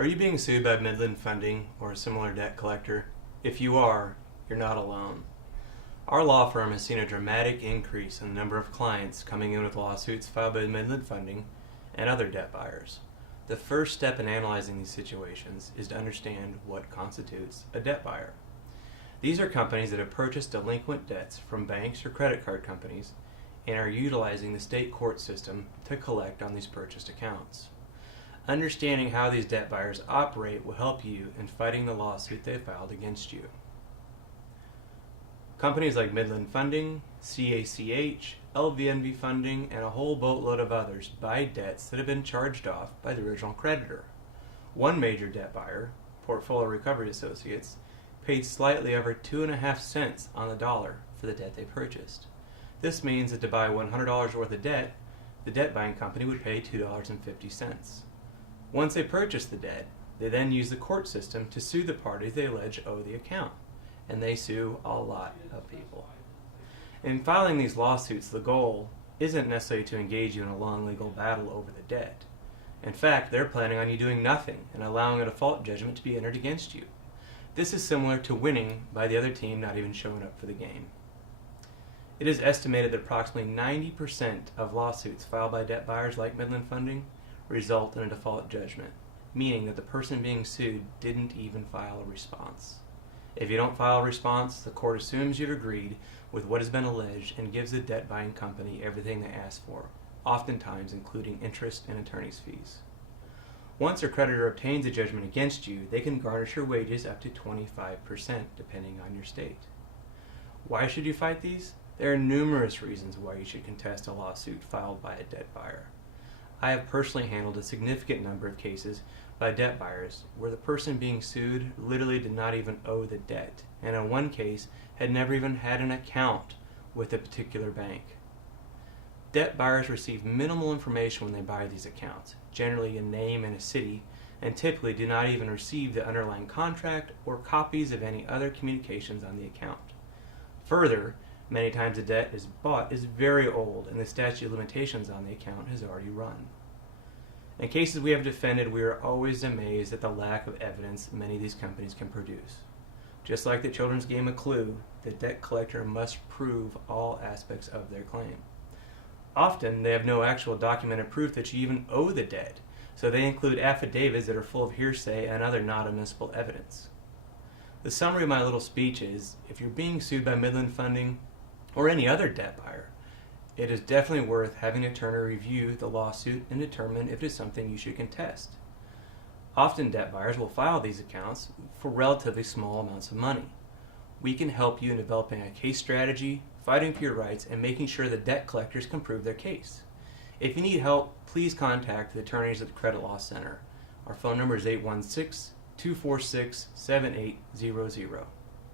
Are you being sued by Midland Funding or a similar debt collector? If you are, you're not alone. Our law firm has seen a dramatic increase in the number of clients coming in with lawsuits filed by Midland Funding and other debt buyers. The first step in analyzing these situations is to understand what constitutes a debt buyer. These are companies that have purchased delinquent debts from banks or credit card companies and are utilizing the state court system to collect on these purchased accounts. Understanding how these debt buyers operate will help you in fighting the lawsuit they filed against you. Companies like Midland Funding, CACH, LVNV Funding, and a whole boatload of others buy debts that have been charged off by the original creditor. One major debt buyer, Portfolio Recovery Associates, paid slightly over 2.5 cents on the dollar for the debt they purchased. This means that to buy $100 worth of debt, the debt buying company would pay $2.50. Once they purchase the debt, they then use the court system to sue the parties they allege owe the account, and they sue a lot of people. In filing these lawsuits, the goal isn't necessarily to engage you in a long legal battle over the debt. In fact, they're planning on you doing nothing and allowing a default judgment to be entered against you. This is similar to winning by the other team not even showing up for the game. It is estimated that approximately 90% of lawsuits filed by debt buyers like Midland Funding result in a default judgment, meaning that the person being sued didn't even file a response. If you don't file a response, the court assumes you've agreed with what has been alleged and gives the debt buying company everything they ask for, oftentimes including interest and attorney's fees. Once your creditor obtains a judgment against you, they can garnish your wages up to 25%, depending on your state. Why should you fight these? There are numerous reasons why you should contest a lawsuit filed by a debt buyer. I have personally handled a significant number of cases by debt buyers where the person being sued literally did not even owe the debt, and in one case had never even had an account with a particular bank. Debt buyers receive minimal information when they buy these accounts, generally a name and a city, and typically do not even receive the underlying contract or copies of any other communications on the account. Further, many times the debt is bought is very old and the statute of limitations on the account has already run. In cases we have defended, we are always amazed at the lack of evidence many of these companies can produce. Just like the children's game of Clue, the debt collector must prove all aspects of their claim. Often, they have no actual documented proof that you even owe the debt, so they include affidavits that are full of hearsay and other non-admissible evidence. The summary of my little speech is, if you're being sued by Midland Funding or any other debt buyer, it is definitely worth having an attorney review the lawsuit and determine if it is something you should contest. Often debt buyers will file these accounts for relatively small amounts of money. We can help you in developing a case strategy, fighting for your rights, and making sure the debt collectors can prove their case. If you need help, please contact the attorneys at the Credit Law Center. Our phone number is 816-246-7800.